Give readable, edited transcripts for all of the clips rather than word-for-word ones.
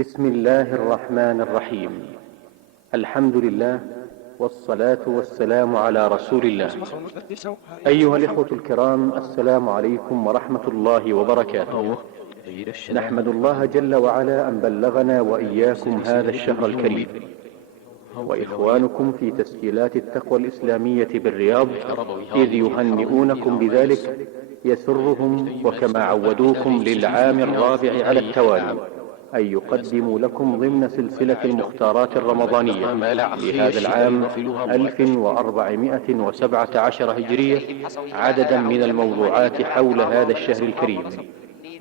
بسم الله الرحمن الرحيم. الحمد لله والصلاة والسلام على رسول الله. أيها الإخوة الكرام، السلام عليكم ورحمة الله وبركاته. نحمد الله جل وعلا أن بلغنا وإياكم هذا الشهر الكريم، وإخوانكم في تسجيلات التقوى الإسلامية بالرياض إذ يهنئونكم بذلك يسرهم وكما عودوكم للعام الرابع على التوالي أن يقدموا لكم ضمن سلسلة المختارات الرمضانية لهذا العام 1417 هجرية عددا من الموضوعات حول هذا الشهر الكريم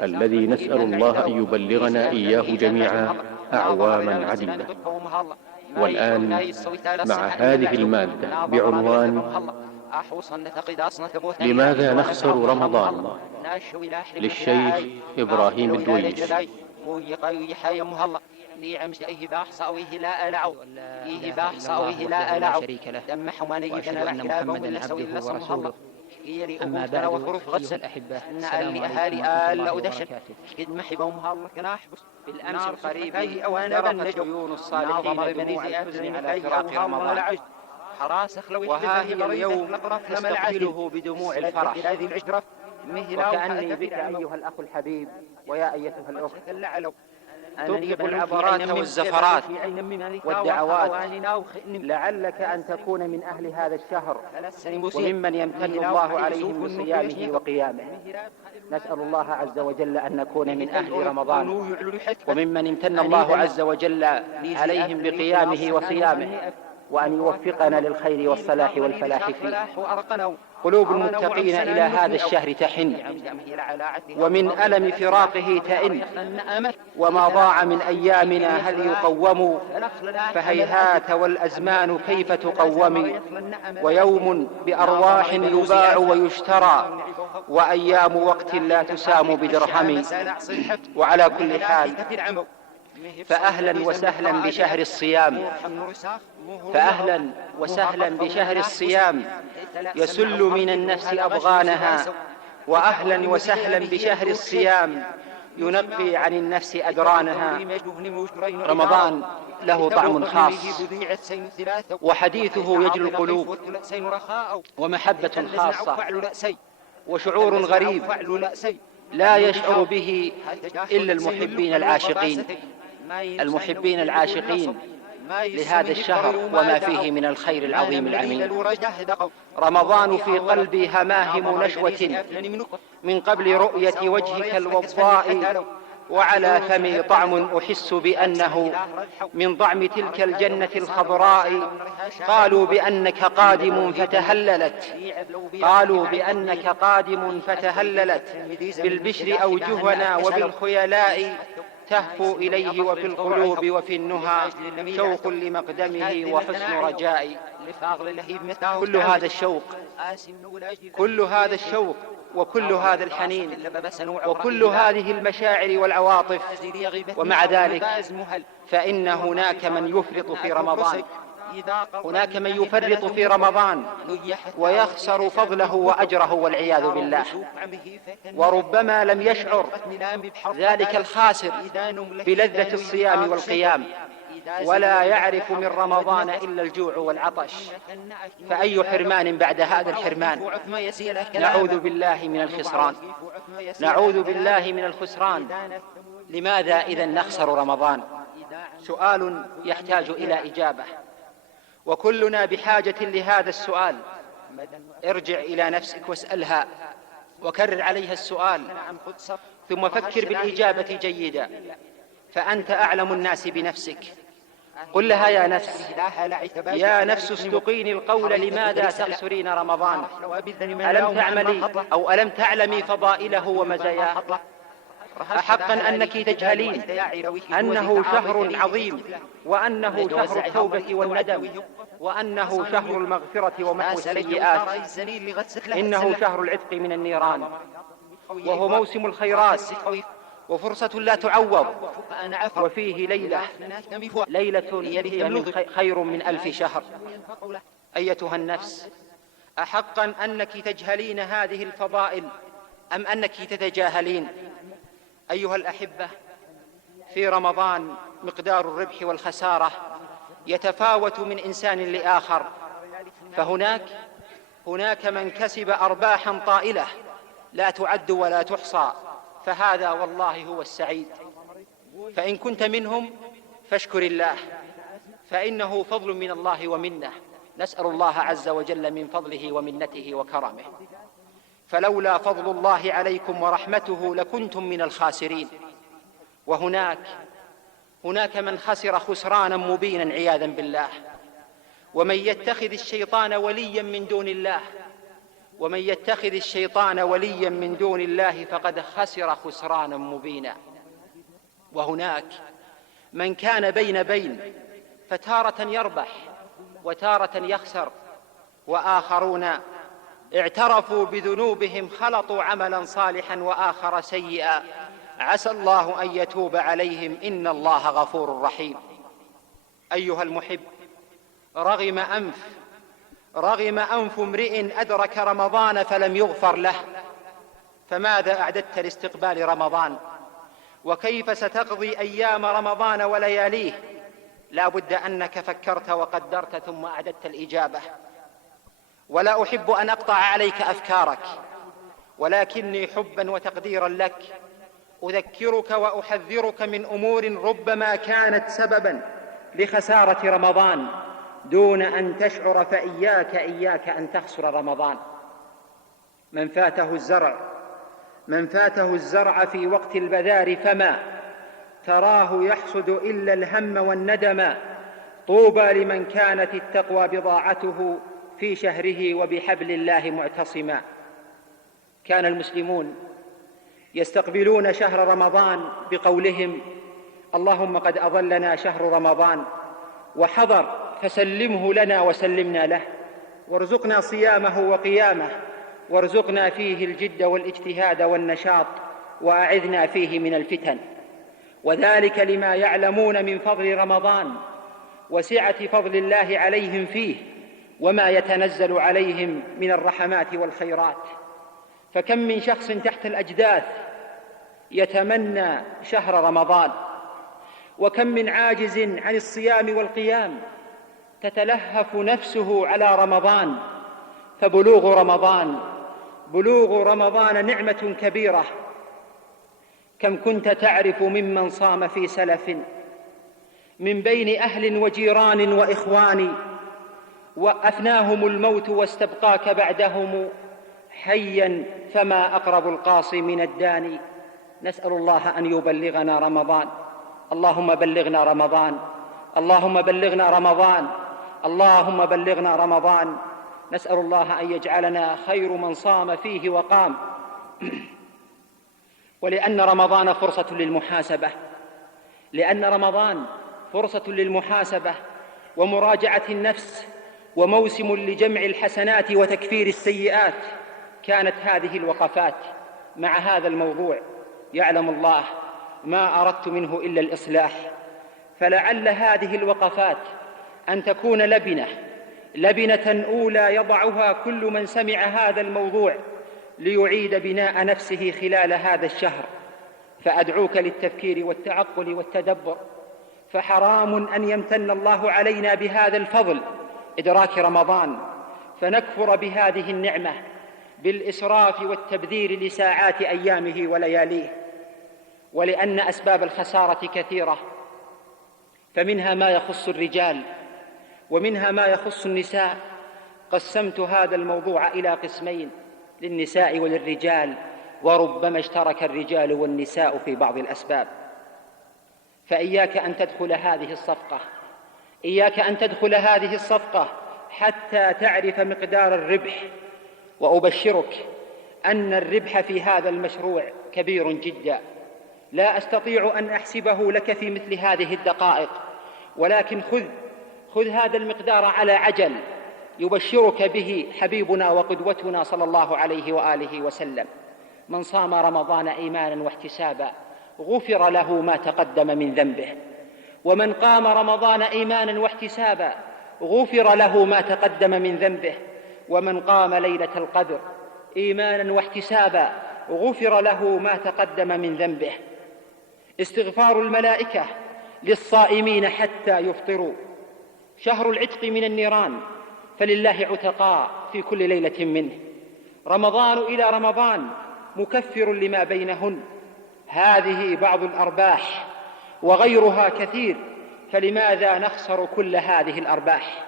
الذي نسأل الله أن يبلغنا إياه جميعا أعواما عديدة. والآن مع هذه المادة بعنوان لماذا نخسر رمضان للشيخ إبراهيم الدويش. وأشهد أن محمدا عبده ورسوله. أما بعد، أيها الأحبة، السلام عليكم ورحمة الله وبركاته. بالأمس القريب درت عيون الصالحين دموع الحزن على فراق رمضان، وها هي اليوم تستقبله بدموع الفرح. وكأني بك أيها الأخ الحبيب ويا أيتها الأخت تطلق العبرات والزفرات والدعوات لعلك أن تكون من أهل هذا الشهر وممن يمتن الله عليهم بصيامه وقيامه. نسأل الله عز وجل أن نكون من أهل رمضان وممن امتن الله عز وجل عليهم بقيامه وصيامه، وأن يوفقنا للخير والصلاح والفلاح فيه. قلوب المتقين إلى هذا الشهر تحن، ومن ألم فراقه تئن، وما ضاع من أيامنا هل يقوم، فهيهات والأزمان كيف تقوم، ويوم بأرواح يباع ويشترى، وأيام وقت لا تسام بدرهم. وعلى كل حال، فأهلا وسهلا بشهر الصيام، فأهلا وسهلا بشهر الصيام يسل من النفس أبغانها، وأهلا وسهلا بشهر الصيام ينقي عن النفس أدرانها. رمضان له طعم خاص، وحديثه يجلو القلوب، ومحبة خاصة، وشعور غريب لا يشعر به إلا المحبين العاشقين، المحبين العاشقين لهذا الشهر وما فيه من الخير العظيم العميم. رمضان في قلبي هماهم نشوة من قبل رؤية وجهك الوضاء، وعلى فمي طعم أحس بأنه من طعم تلك الجنة الخضراء. قالوا بأنك قادم فتهللت، قالوا بأنك قادم فتهللت، بالبشر أوجهنا وبالخيلاء تهفو إليه، وفي القلوب وفي النهى شوق لمقدمه وحسن رجاء. كل هذا الشوق، كل هذا الشوق، وكل هذا الحنين، وكل هذه المشاعر والعواطف، ومع ذلك فإن هناك من يفرط في رمضان، هناك من يفرط في رمضان ويخسر فضله وأجره والعياذ بالله. وربما لم يشعر ذلك الخاسر بلذة الصيام والقيام، ولا يعرف من رمضان إلا الجوع والعطش، فأي حرمان بعد هذا الحرمان. نعوذ بالله من الخسران، نعوذ بالله من الخسران. لماذا إذن نخسر رمضان؟ سؤال يحتاج إلى إجابة، وكلنا بحاجة لهذا السؤال. ارجع إلى نفسك واسألها، وكرر عليها السؤال، ثم فكر بالإجابة جيدا، فأنت أعلم الناس بنفسك. قل لها: يا نفس، يا نفس استقيني القول، لماذا تخسرين رمضان؟ ألم تعملي أو ألم تعلمي فضائله ومزاياه؟ أحقا أنك تجهلين أنه شهر عظيم، وأنه شهر التوبة والندم، وأنه شهر المغفرة ومحو السيئات، إنه شهر العتق من النيران، وهو موسم الخيرات وفرصة لا تعوض، وفيه ليلة هي خير من 1000 شهر. أيتها النفس، أحقا أنك تجهلين هذه الفضائل أم أنك تتجاهلين؟ أيها الأحبة، في رمضان مقدار الربح والخسارة يتفاوت من إنسان لآخر، فهناك من كسب أرباحا طائلة لا تعد ولا تحصى، فهذا والله هو السعيد. فإن كنت منهم فاشكر الله، فإنه فضل من الله ومنه، نسأل الله عز وجل من فضله ومنته وكرمه. فلولا فضل الله عليكم ورحمته لكنتم من الخاسرين. وهناك من خسر خسرانا مبينا عياذا بالله. ومن يتخذ الشيطان وليا من دون الله فقد خسر خسرانا مبينا. وهناك من كان بين فتارة يربح وتارة يخسر، وآخرون اعترفوا بذنوبهم خلطوا عملا صالحا وآخر سيئا، عسى الله أن يتوب عليهم، إن الله غفور رحيم. أيها المحب، رغم أنف امرئ أدرك رمضان فلم يغفر له، فماذا أعددت لاستقبال رمضان؟ وكيف ستقضي أيام رمضان ولياليه؟ لا بد أنك فكرت وقدرت ثم أعددت الإجابة. ولا أحب أن أقطع عليك أفكارك، ولكني حبا وتقديرا لك أذكرك وأحذرك من أمور ربما كانت سببا لخسارة رمضان دون أن تشعر، فإياك أن تخسر رمضان. من فاته الزرع في وقت البذار فما تراه يحصد إلا الهم والندم، طوبى لمن كانت التقوى بضاعته في شهره وبحبل الله معتصما. كان المسلمون يستقبلون شهر رمضان بقولهم: اللهم قد أظلنا شهر رمضان وحضر، فسلمه لنا وسلمنا له، وارزقنا صيامه وقيامه، وارزقنا فيه الجد والاجتهاد والنشاط، وأعذنا فيه من الفتن. وذلك لما يعلمون من فضل رمضان وسعة فضل الله عليهم فيه، وما يتنزل عليهم من الرحمات والخيرات. فكم من شخص تحت الأجداث يتمنى شهر رمضان، وكم من عاجز عن الصيام والقيام تتلهف نفسه على رمضان. فبلوغ رمضان نعمة كبيرة. كم كنت تعرف ممن صام في سلف من بين أهل وجيران وإخوان، وأفناهم الموت واستبقاك بعدهم حيا، فما أقرب القاصي من الداني. نسأل الله أن يبلغنا رمضان. اللهم بلغنا رمضان، اللهم بلغنا رمضان، اللهم بلغنا رمضان. نسأل الله أن يجعلنا خير من صام فيه وقام. ولأن رمضان فرصة للمحاسبة ومراجعة النفس، وموسم لجمع الحسنات وتكفير السيئات، كانت هذه الوقفات مع هذا الموضوع يعلم الله ما أردت منه إلا الإصلاح. فلعل هذه الوقفات أن تكون لبنة أولى يضعها كل من سمع هذا الموضوع ليعيد بناء نفسه خلال هذا الشهر. فأدعوك للتفكير والتعقل والتدبر، فحرام أن يمتن الله علينا بهذا الفضل إدراك رمضان فنكفر بهذه النعمة بالإسراف والتبذير لساعات أيامه ولياليه. ولأن أسباب الخسارة كثيرة، فمنها ما يخص الرجال ومنها ما يخص النساء. قسمت هذا الموضوع إلى قسمين، للنساء وللرجال، وربما اشترك الرجال والنساء في بعض الأسباب. فإياك أن تدخل هذه الصفقة حتى تعرف مقدار الربح. وأبشرك أن الربح في هذا المشروع كبير جدا، لا أستطيع أن أحسبه لك في مثل هذه الدقائق، ولكن خذ هذا المقدار على عجل يبشرك به حبيبنا وقدوتنا صلى الله عليه وآله وسلم: من صام رمضان إيمانا واحتسابا غفر له ما تقدم من ذنبه، ومن قام رمضان إيمانا واحتسابا غفر له ما تقدم من ذنبه، ومن قام ليلة القدر إيمانا واحتسابا غفر له ما تقدم من ذنبه. استغفار الملائكة للصائمين حتى يفطروا. شهر العتق من النيران، فلله عتقاء في كل ليلة منه. رمضان إلى رمضان مكفر لما بينهن. هذه بعض الأرباح وغيرها كثير، فلماذا نخسر كل هذه الأرباح؟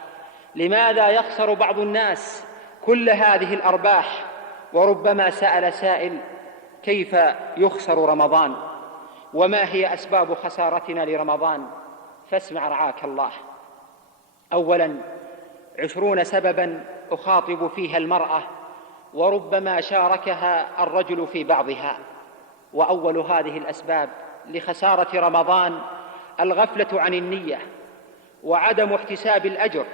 لماذا يخسر بعض الناس كل هذه الأرباح؟ وربما سأل سائل: كيف يخسر رمضان؟ وما هي أسباب خسارتنا لرمضان؟ فاسمع رعاك الله. أولاً، 20 سبباً أخاطب فيها المرأة وربما شاركها الرجل في بعضها. وأول هذه الأسباب لخسارة رمضان الغفلة عن النية وعدم احتساب الأجر،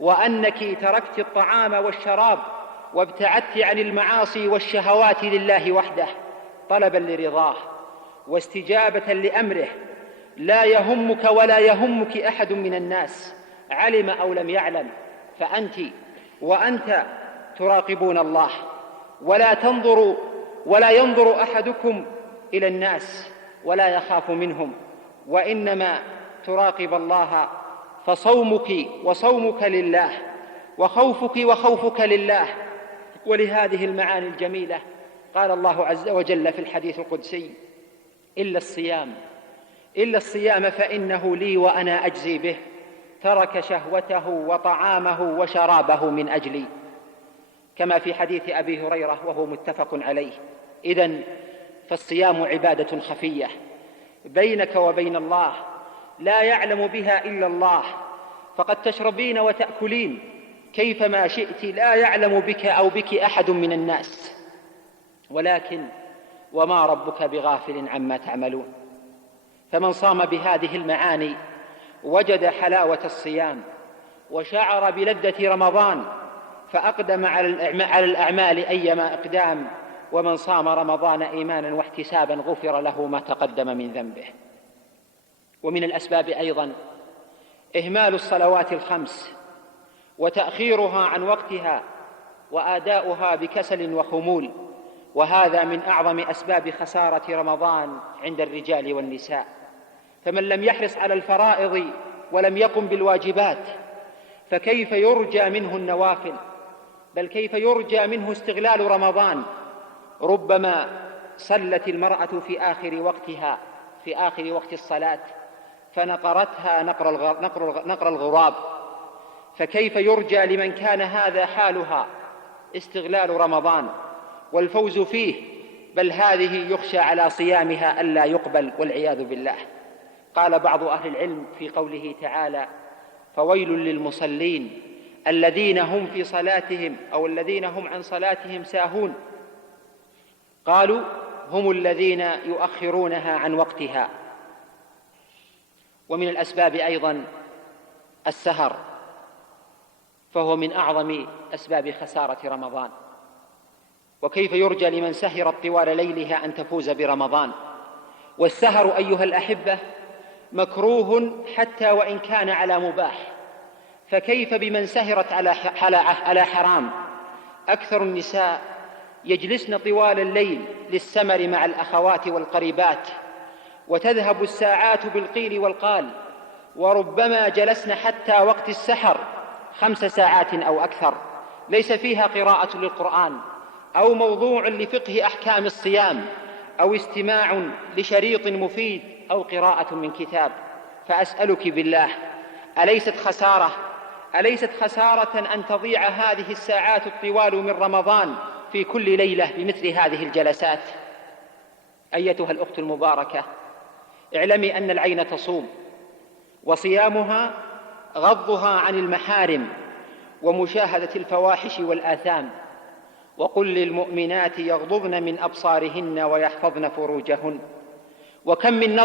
وأنك تركت الطعام والشراب وابتعدت عن المعاصي والشهوات لله وحده طلبا لرضاه واستجابة لأمره. لا يهمك ولا يهمك أحد من الناس، علم أو لم يعلم، فأنت وأنت تراقبون الله. ولا ينظر أحدكم إلى الناس ولا يخاف منهم، وإنما تراقب الله. فصومك وصومك لله، وخوفك وخوفك لله. ولهذه المعاني الجميلة قال الله عز وجل في الحديث القدسي: إلا الصيام فإنه لي وأنا أجزي به، ترك شهوته وطعامه وشرابه من أجلي، كما في حديث أبي هريرة وهو متفق عليه. إذن فالصيام عبادة خفية بينك وبين الله لا يعلم بها إلا الله، فقد تشربين وتأكلين كيفما شئت، لا يعلم بك أو بك أحد من الناس، ولكن وما ربك بغافل عما تعملون. فمن صام بهذه المعاني وجد حلاوة الصيام وشعر بلذة رمضان، فأقدم على الأعمال أيما إقدام. ومن صام رمضان إيمانا واحتسابا غفر له ما تقدم من ذنبه. ومن الأسباب أيضا إهمال الصلوات الخمس وتأخيرها عن وقتها وآداؤها بكسل وخمول، وهذا من أعظم أسباب خسارة رمضان عند الرجال والنساء. فمن لم يحرص على الفرائض ولم يقم بالواجبات فكيف يرجى منه النوافل؟ بل كيف يرجى منه استغلال رمضان؟ ربما صلت المرأة في آخر وقتها، في آخر وقت الصلاة، فنقرتها نقر الغراب، فكيف يرجى لمن كان هذا حالها استغلال رمضان والفوز فيه؟ بل هذه يخشى على صيامها ألا يقبل والعياذ بالله. قال بعض أهل العلم في قوله تعالى: فويل للمصلين الذين هم في صلاتهم أو الذين هم عن صلاتهم ساهون. قالوا: هم الذين يؤخرونها عن وقتها. ومن الأسباب أيضا السهر، فهو من أعظم أسباب خسارة رمضان. وكيف يرجى لمن سهرت طوال ليلها أن تفوز برمضان؟ والسهر أيها الأحبة مكروه حتى وإن كان على مباح، فكيف بمن سهرت على حرام؟ أكثر النساء يجلسن طوال الليل للسمر مع الأخوات والقريبات، وتذهب الساعات بالقيل والقال، وربما جلسن حتى وقت السحر 5 ساعات أو أكثر، ليس فيها قراءة للقرآن أو موضوع لفقه أحكام الصيام أو استماع لشريط مفيد أو قراءة من كتاب. فأسألك بالله، أليست خسارة أن تضيع هذه الساعات الطوال من رمضان في كل ليلة بمثل هذه الجلسات؟ أيتها الأخت المباركة، اعلمي أن العين تصوم، وصيامها غضها عن المحارم ومشاهدة الفواحش والآثام. وقل للمؤمنات يغضضن من أبصارهن ويحفظن فروجهن. وكم من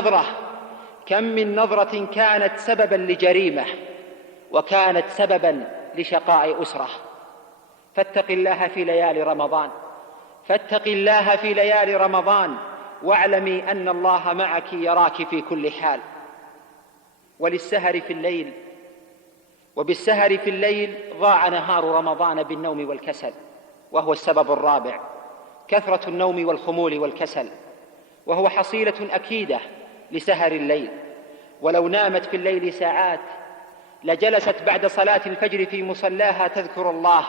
نظرة كانت سببا لجريمة وكانت سببا لشقاء أسرة. فاتق الله في ليالي رمضان، واعلمي أن الله معك يراك في كل حال. وبالسهر في الليل ضاع نهار رمضان بالنوم والكسل، وهو السبب الرابع، كثرة النوم والخمول والكسل، وهو حصيلة أكيدة لسهر الليل، ولو نامت في الليل ساعات لجلست بعد صلاة الفجر في مصلاها تذكر الله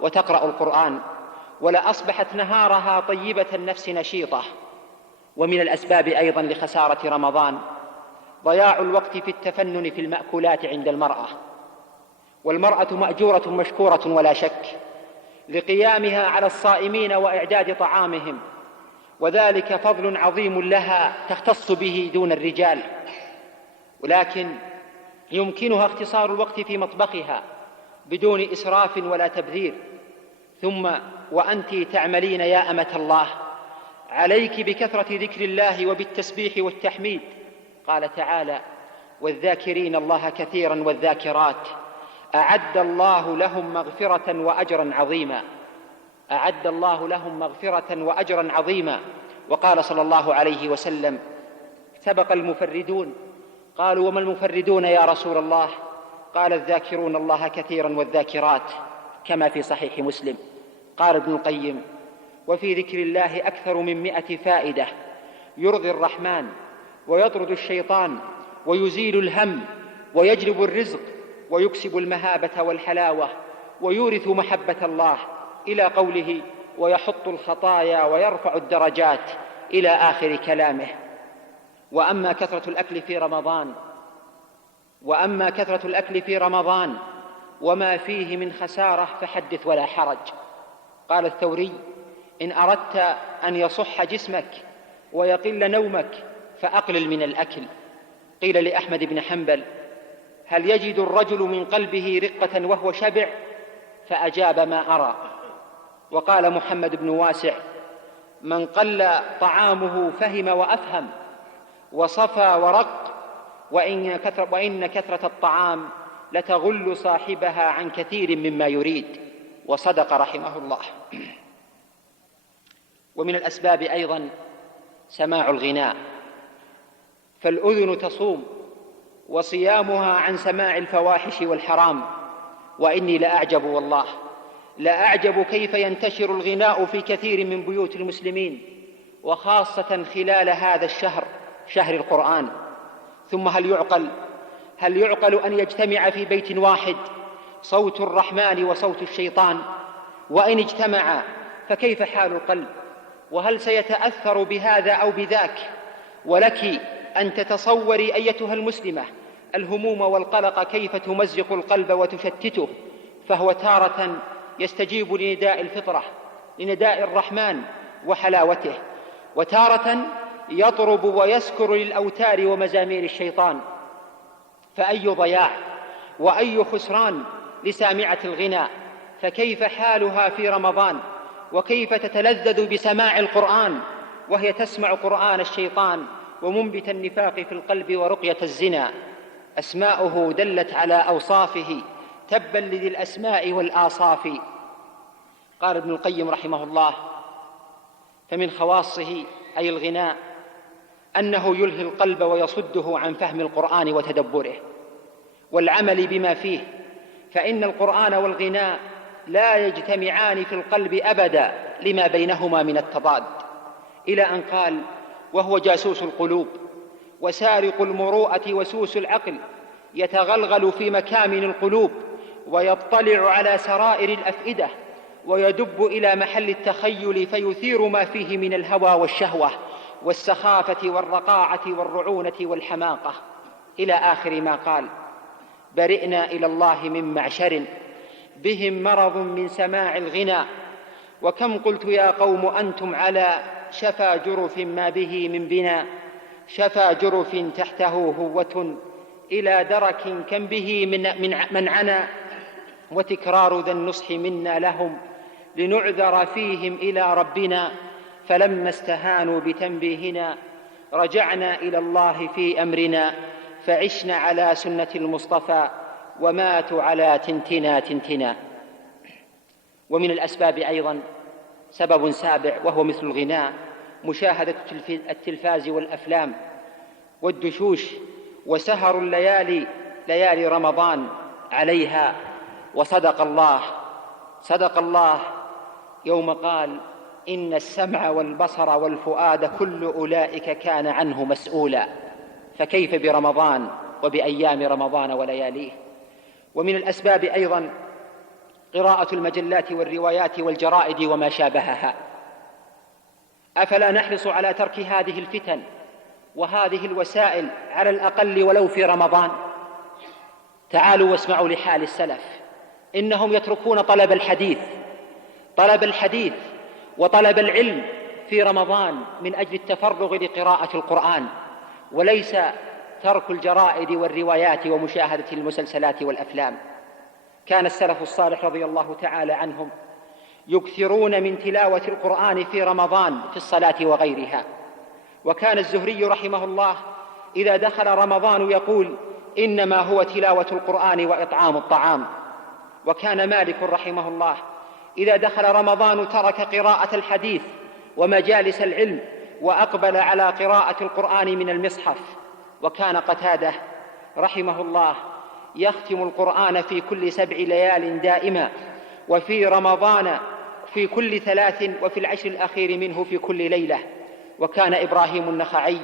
وتقرأ القرآن، ولأصبحت نهارها طيبة النفس نشيطة. ومن الأسباب أيضا لخسارة رمضان ضياع الوقت في التفنن في المأكولات عند المرأة، والمرأة مأجورة مشكورة ولا شك لقيامها على الصائمين وإعداد طعامهم، وذلك فضل عظيم لها تختص به دون الرجال، ولكن يمكنها اختصار الوقت في مطبخها بدون إسراف ولا تبذير. ثم وأنت تعملين يا أمة الله عليك بكثرة ذكر الله وبالتسبيح والتحميد. قال تعالى: والذاكرين الله كثيرا والذاكرات أعد الله لهم مغفرة وأجرا عظيما. أعد الله لهم مغفرة وأجرا عظيما. وقال صلى الله عليه وسلم: سبق المفردون. قالوا: وما المفردون يا رسول الله؟ قال: الذاكرون الله كثيرا والذاكرات، كما في صحيح مسلم. قال ابن القيم: وفي ذكر الله أكثر من 100 فائدة يرضي الرحمن ويطرد الشيطان ويزيل الهم ويجلب الرزق ويكسب المهابة والحلاوة ويورث محبة الله، إلى قوله: ويحط الخطايا ويرفع الدرجات، إلى آخر كلامه. وأما كثرة الأكل في رمضان وما فيه من خسارة فحدث ولا حرج. قال الثوري: إن أردت أن يصح جسمك ويقل نومك فأقلل من الأكل. قيل لأحمد بن حنبل: هل يجد الرجل من قلبه رقة وهو شبع؟ فأجاب: ما أرى. وقال محمد بن واسع: من قل طعامه فهم وأفهم وصفى ورق، وإن كثرة الطعام لتغل صاحبها عن كثير مما يريد. وصدق رحمه الله. ومن الأسباب أيضا سماع الغناء، فالأذن تصوم وصيامها عن سماع الفواحش والحرام. وإني لأعجب والله لأعجب كيف ينتشر الغناء في كثير من بيوت المسلمين، وخاصة خلال هذا الشهر، شهر القرآن. ثم هل يعقل أن يجتمع في بيت واحد صوت الرحمن وصوت الشيطان؟ وإن اجتمع فكيف حال القلب؟ وهل سيتأثر بهذا أو بذاك؟ ولك أن تتصوري أيتها المسلمة الهموم والقلق كيف تمزق القلب وتشتته، فهو تارة يستجيب لنداء الفطرة، لنداء الرحمن وحلاوته، وتارة يطرب ويسكر للأوتار ومزامير الشيطان. فأي ضياع وأي خسران لسامعة الغناء. فكيف حالها في رمضان، وكيف تتلذذ بسماع القرآن وهي تسمع قرآن الشيطان ومنبت النفاق في القلب ورقية الزنا. أسماؤه دلت على أوصافه، تبا لذي الأسماء والآصاف. قال ابن القيم رحمه الله: فمن خواصه أي الغناء أنه يلهي القلب ويصده عن فهم القرآن وتدبره والعمل بما فيه، فإن القرآن والغناء لا يجتمعان في القلب أبدا لما بينهما من التضاد. إلى أن قال: وهو جاسوس القلوب وسارق المروءة وسوس العقل، يتغلغل في مكامن القلوب ويطلع على سرائر الأفئدة ويدب إلى محل التخيل فيثير ما فيه من الهوى والشهوة والسخافة والرقاعة والرعونة والحماقة، إلى آخر ما قال: برئنا إلى الله من معشر بهم مرض من سماع الغنى، وكم قلت يا قوم أنتم على شفا جرف ما به من بنا، شفا جرف تحته هوة إلى درك كم به من عنا، وتكرار ذا النصح منا لهم لنعذر فيهم إلى ربنا، فلما استهانوا بتنبيهنا رجعنا إلى الله في أمرنا، فعشنا على سنة المصطفى وماتوا على تنتنا. ومن الأسباب أيضا سبب سابع وهو مثل الغناء، مشاهدة التلفاز والأفلام والدشوش وسهر الليالي، ليالي رمضان عليها. وصدق الله يوم قال: إن السمع والبصر والفؤاد كل أولئك كان عنه مسؤولا. فكيف برمضان وبأيام رمضان ولياليه؟ ومن الأسباب أيضا قراءة المجلات والروايات والجرائد وما شابهها. أفلا نحرص على ترك هذه الفتن وهذه الوسائل على الأقل ولو في رمضان؟ تعالوا واسمعوا لحال السلف، إنهم يتركون طلب الحديث وطلب العلم في رمضان من أجل التفرغ لقراءة القرآن، وليس ترك الجرائد والروايات ومشاهدة المسلسلات والأفلام. كان السلف الصالح رضي الله تعالى عنهم يكثرون من تلاوة القرآن في رمضان في الصلاة وغيرها. وكان الزهري رحمه الله إذا دخل رمضان يقول: إنما هو تلاوة القرآن وإطعام الطعام. وكان مالك رحمه الله إذا دخل رمضان ترك قراءة الحديث ومجالس العلم وأقبل على قراءة القرآن من المصحف. وكان قتادة رحمه الله يختم القرآن في كل 7 ليال دائما، وفي رمضان في كل 3، وفي العشر الأخير منه في كل ليلة. وكان إبراهيم النخعي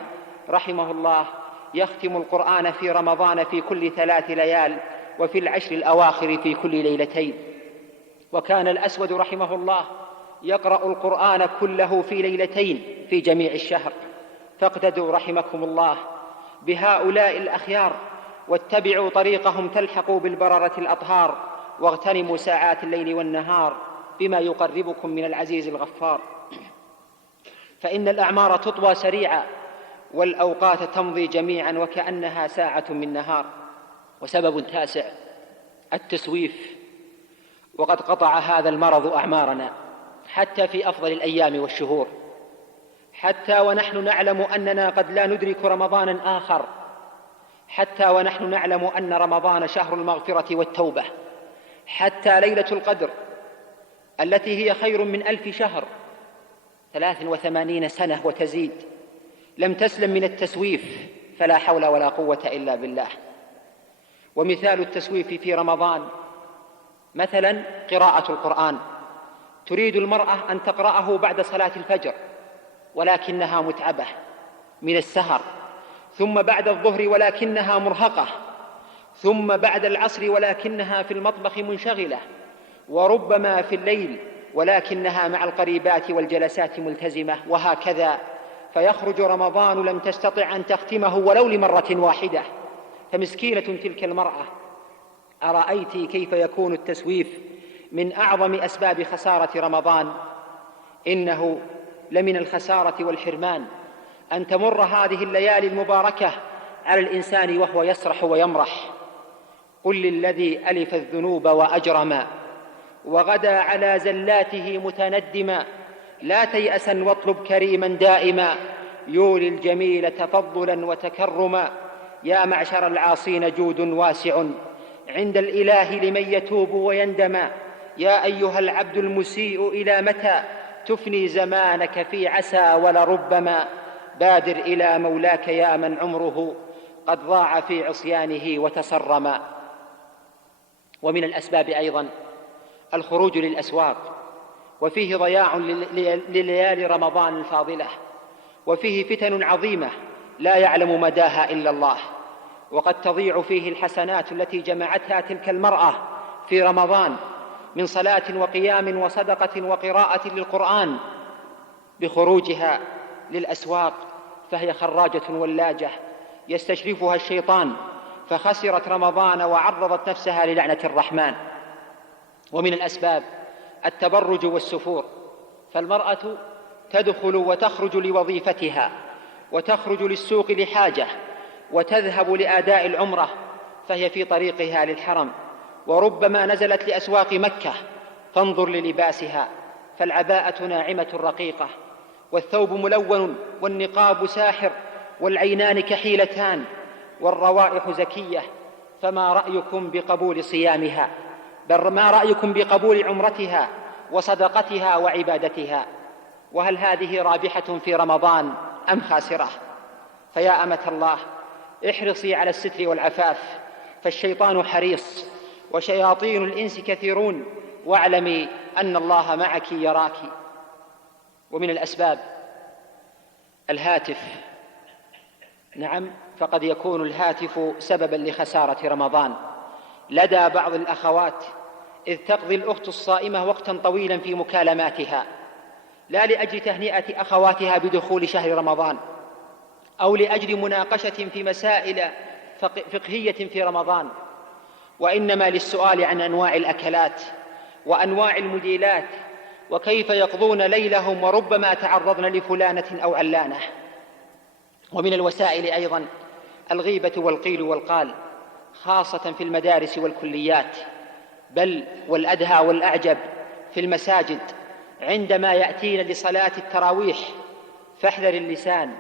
رحمه الله يختم القرآن في رمضان في كل 3 ليال، وفي العشر الأواخر في كل ليلتين. وكان الأسود رحمه الله يقرأ القرآن كله في ليلتين في جميع الشهر. فاقتدوا رحمكم الله بهؤلاء الأخيار واتبعوا طريقهم تلحقوا بالبررة الأطهار، واغتنموا ساعات الليل والنهار بما يقربكم من العزيز الغفار. فإن الأعمار تطوى سريعا والأوقات تمضي جميعا وكأنها ساعة من نهار. وسبب تاسع التسويف، وقد قطع هذا المرض أعمارنا حتى في أفضل الأيام والشهور، حتى ونحن نعلم أننا قد لا ندرك رمضانا آخر، حتى ونحن نعلم أن رمضان شهر المغفرة والتوبة، حتى ليلة القدر التي هي خير من 1000 شهر 83 سنة وتزيد لم تسلم من التسويف، فلا حول ولا قوة إلا بالله. ومثال التسويف في رمضان مثلا قراءة القرآن. تريد المرأة أن تقرأه بعد صلاة الفجر ولكنها متعبة من السهر، ثم بعد الظهر ولكنها مرهقة، ثم بعد العصر ولكنها في المطبخ منشغلة، وربما في الليل ولكنها مع القريبات والجلسات ملتزمة، وهكذا. فيخرج رمضان لم تستطع أن تختمه ولو لمرة واحدة، فمسكينة تلك المرأة. أرأيت كيف يكون التسويف من أعظم أسباب خسارة رمضان؟ إنه لمن الخسارة والحرمان أن تمر هذه الليالي المباركة على الإنسان وهو يسرح ويمرح. قل للذي ألف الذنوب وأجرما وغدا على زلاته متندما، لا تيأسا واطلب كريما دائما، يولي الجميل تفضلا وتكرما. يا معشر العاصين جود واسع عند الإله لمن يتوب ويندما. يا أيها العبد المسيء إلى متى تفني زمانك في عسى ولربما. بادر إلى مولاك يا من عمره قد ضاع في عصيانه وتصرما. ومن الأسباب أيضا الخروج للأسواق، وفيه ضياع لليالي رمضان الفاضلة، وفيه فتن عظيمة لا يعلم مداها إلا الله، وقد تضيع فيه الحسنات التي جمعتها تلك المرأة في رمضان من صلاة وقيام وصدقة وقراءة للقرآن بخروجها للأسواق، فهي خراجة ولاجة يستشرفها الشيطان، فخسرت رمضان وعرضت نفسها للعنة الرحمن. ومن الأسباب التبرج والسفور، فالمرأة تدخل وتخرج لوظيفتها، وتخرج للسوق لحاجة، وتذهب لأداء العمرة، فهي في طريقها للحرم، وربما نزلت لأسواق مكة، فانظر للباسها، فالعباءة ناعمة رقيقة، والثوب ملون، والنقاب ساحر، والعينان كحيلتان، والروائح زكية. فما رأيكم بقبول صيامها؟ بل ما رأيكم بقبول عمرتها وصدقتها وعبادتها؟ وهل هذه رابحة في رمضان أم خاسرة؟ فيا أمة الله، احرصي على الستر والعفاف، فالشيطان حريص وشياطين الإنس كثيرون، واعلمي أن الله معك يراك. ومن الأسباب الهاتف نعم، فقد يكون الهاتف سببا لخسارة رمضان لدى بعض الأخوات، إذ تقضي الأخت الصائمة وقتا طويلا في مكالماتها، لا لأجل تهنئة أخواتها بدخول شهر رمضان أو لأجل مناقشة في مسائل فقهية في رمضان، وإنما للسؤال عن أنواع الأكلات وأنواع المديلات وكيف يقضون ليلهم، وربما تعرضن لفلانة أو علانة. ومن الوسائل أيضا الغيبة والقيل والقال، خاصة في المدارس والكليات، بل والأدهى والأعجب في المساجد عندما يأتين لصلاة التراويح. فاحذر اللسان،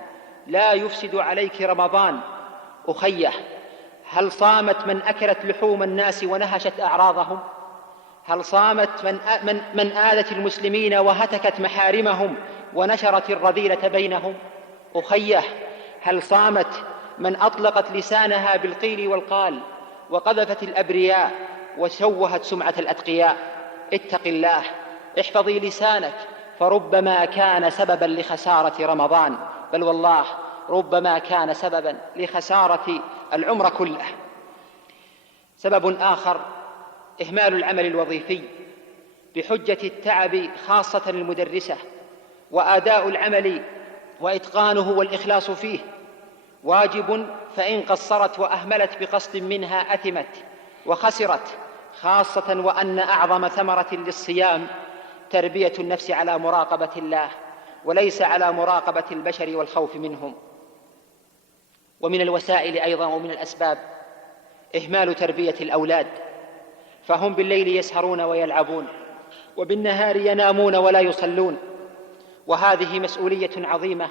لا يفسد عليك رمضان. أخيه، هل صامت من أكلت لحوم الناس ونهشت أعراضهم؟ هل صامت من آذت المسلمين وهتكت محارمهم ونشرت الرذيلة بينهم؟ أخيه، هل صامت من أطلقت لسانها بالقيل والقال وقذفت الأبرياء وشوهت سمعة الأتقياء؟ اتق الله، احفظي لسانك، فربما كان سببا لخسارة رمضان، بل والله ربما كان سببا لخسارة العمر كله. سبب آخر إهمال العمل الوظيفي بحجة التعب، خاصة المدرسة، وآداء العمل وإتقانه والإخلاص فيه واجب، فإن قصرت وأهملت بقصد منها أثمت وخسرت، خاصة وأن أعظم ثمرة للصيام تربية النفس على مراقبة الله وليس على مراقبة البشر والخوف منهم. ومن الوسائل أيضا ومن الأسباب إهمال تربية الأولاد، فهم بالليل يسهرون ويلعبون وبالنهار ينامون ولا يصلون، وهذه مسؤولية عظيمة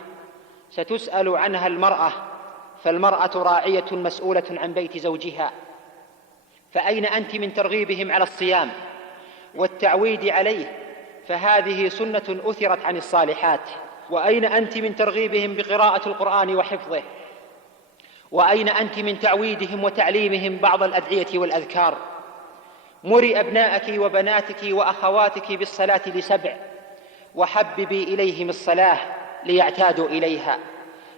ستسأل عنها المرأة، فالمرأة راعية مسؤولة عن بيت زوجها. فأين أنت من ترغيبهم على الصيام والتعويد عليه؟ فهذه سنة أثرت عن الصالحات. وأين أنت من ترغيبهم بقراءة القرآن وحفظه؟ وأين أنت من تعويدهم وتعليمهم بعض الأدعية والأذكار؟ مري أبناءك وبناتك وأخواتك بالصلاة ل7، وحببي إليهم الصلاة ليعتادوا إليها.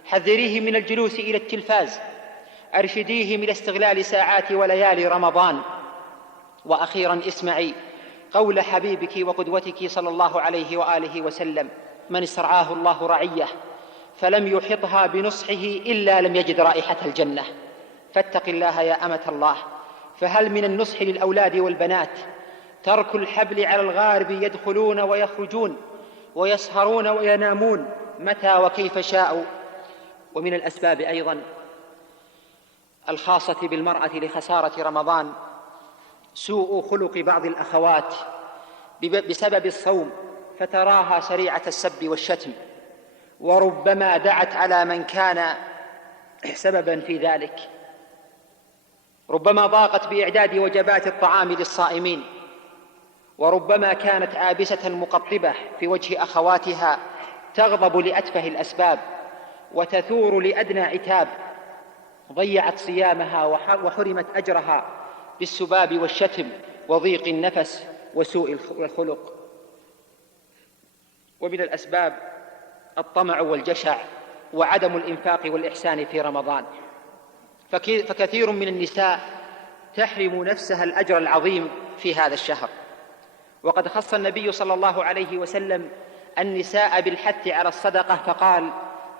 حذريهم من الجلوس إلى التلفاز، أرشديهم إلى استغلال ساعات وليالي رمضان. وأخيرا اسمعي قول حبيبك وقدوتك صلى الله عليه وآله وسلم: من استرعاه الله رعيه فلم يحطها بنصحه إلا لم يجد رائحة الجنة. فاتق الله يا أمة الله، فهل من النصح للأولاد والبنات ترك الحبل على الغارب، يدخلون ويخرجون ويسهرون وينامون متى وكيف شاءوا. ومن الأسباب أيضا الخاصة بالمرأة لخسارة رمضان سوء خلق بعض الأخوات بسبب الصوم، فتراها سريعة السب والشتم، وربما دعت على من كان سببا في ذلك. ربما ضاقت بإعداد وجبات الطعام للصائمين، وربما كانت عابسة مقطبة في وجه أخواتها، تغضب لأتفه الأسباب وتثور لأدنى عتاب، ضيعت صيامها وحرمت أجرها بالسباب والشتم وضيق النفس وسوء الخلق. ومن الأسباب الطمع والجشع وعدم الإنفاق والإحسان في رمضان، فكثير من النساء تحرم نفسها الأجر العظيم في هذا الشهر. وقد خص النبي صلى الله عليه وسلم النساء بالحث على الصدقة، فقال: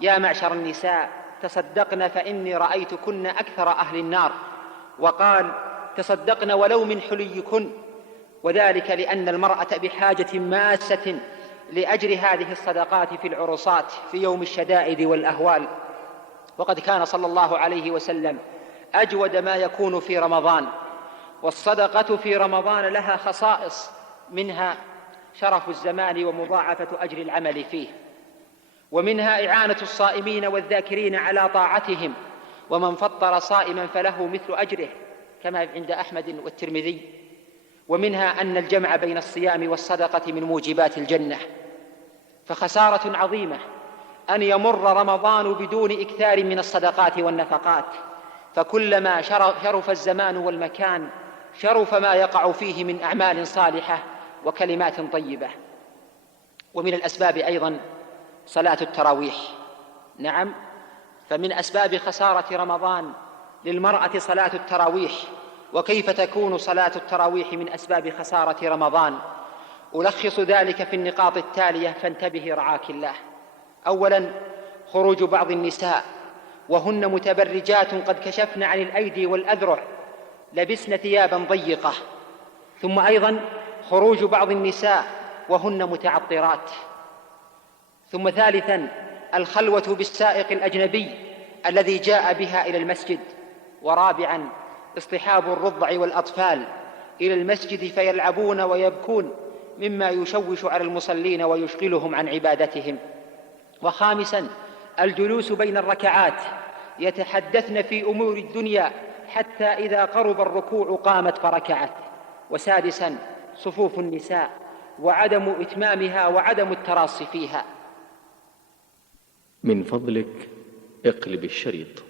يا معشر النساء تصدقن فإني رأيتكن أكثر أهل النار. وقال: تصدقن ولو من حليكن، وذلك لأن المرأة بحاجة ماسة لأجر هذه الصدقات في العرصات في يوم الشدائد والأهوال. وقد كان صلى الله عليه وسلم أجود ما يكون في رمضان، والصدقة في رمضان لها خصائص، منها شرف الزمان ومضاعفة أجر العمل فيه، ومنها إعانة الصائمين والذاكرين على طاعتهم، ومن فطر صائما فله مثل أجره كما عند أحمد والترمذي. ومنها أن الجمع بين الصيام والصدقة من موجبات الجنة. فخسارة عظيمة أن يمر رمضان بدون إكثار من الصدقات والنفقات، فكلما شرف الزمان والمكان شرف ما يقع فيه من أعمال صالحة وكلمات طيبة. ومن الأسباب أيضا صلاة التراويح. نعم، فمن أسباب خسارة رمضان للمرأة صلاة التراويح. وكيف تكون صلاة التراويح من أسباب خسارة رمضان؟ ألخص ذلك في النقاط التالية فانتبه رعاك الله. أولا، خروج بعض النساء وهن متبرجات قد كشفن عن الأيدي والأذرع، لبسن ثيابا ضيقة. ثم أيضا خروج بعض النساء وهن متعطرات. ثم ثالثا، الخلوة بالسائق الأجنبي الذي جاء بها إلى المسجد. ورابعا، اصطحاب الرضع والأطفال إلى المسجد فيلعبون ويبكون، مما يشوش على المصلين ويشغلهم عن عبادتهم. وخامسا، الجلوس بين الركعات يتحدثن في أمور الدنيا حتى إذا قرب الركوع قامت فركعت. وسادسا، صفوف النساء وعدم إتمامها وعدم التراصي فيها. من فضلك اقلب الشريط.